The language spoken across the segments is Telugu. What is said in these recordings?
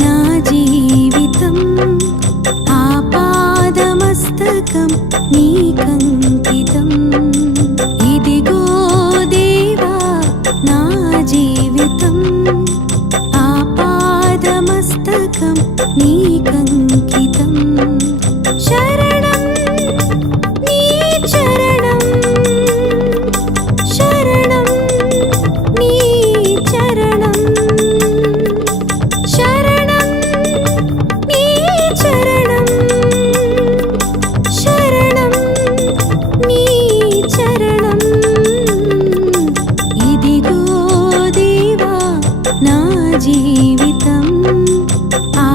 నా జీవితం ఆపాదమస్తకం నీకంకితం ఇదిగో దేవా నా జీవితం ఆపాదమస్తకం నీకంకితం శరణం నీ చరణం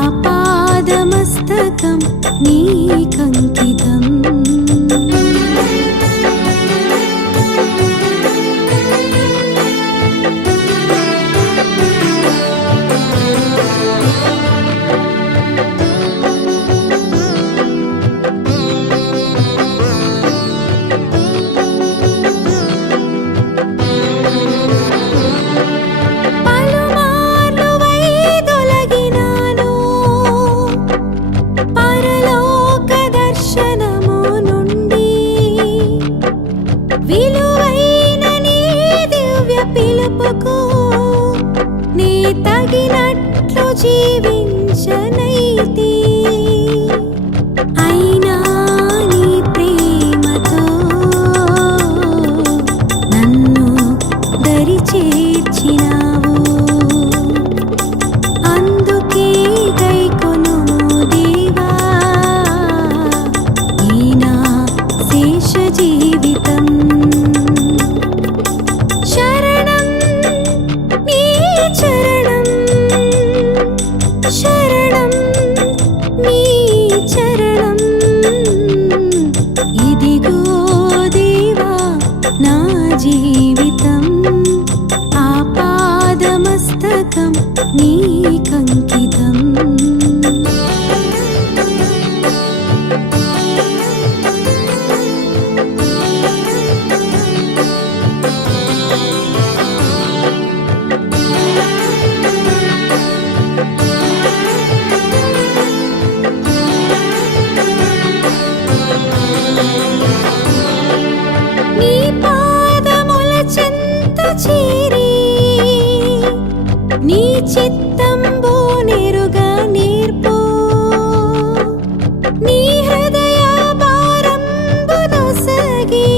ఆపాదమస్తకం నీకంకితం జీవించనై నా జీవితం చిత్తంబు నెరుగా నేర్పు. నీ హృదయ భారంబును సగి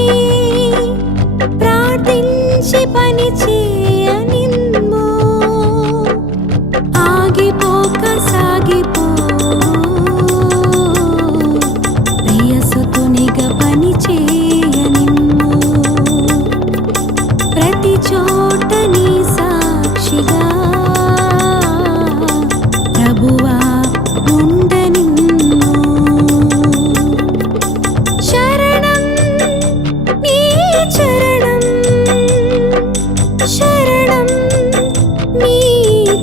శరణం నీ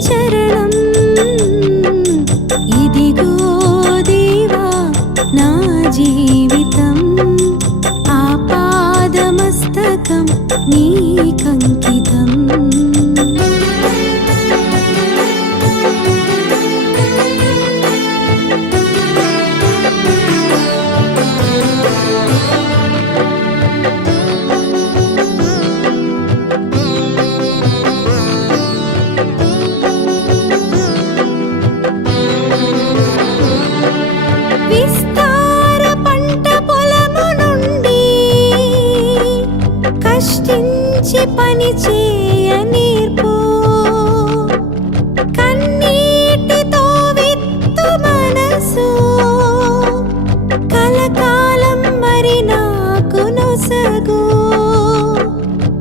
చరణం ఇదిగో దేవా నా జీవితం ఆపాదమస్తకం నీకంకితం పని చేయ నేర్పు. కన్నీటితో విత్తు మనసు. కలకాలం మరి నాకు నొసగు.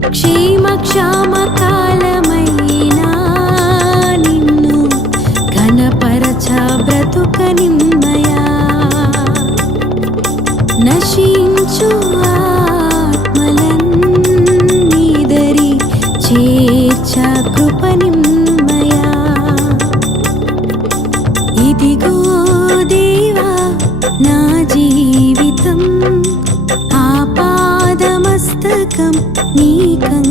క్షేమ క్షామ కాలమైనా నిన్ను బ్రతుక నిమ్మయా. నశించు ఆ నా జీవితం ఆపాదమస్తకం నీకం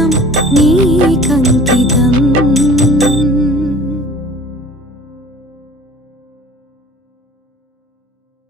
ఆపాదమస్తకం నీకంకితం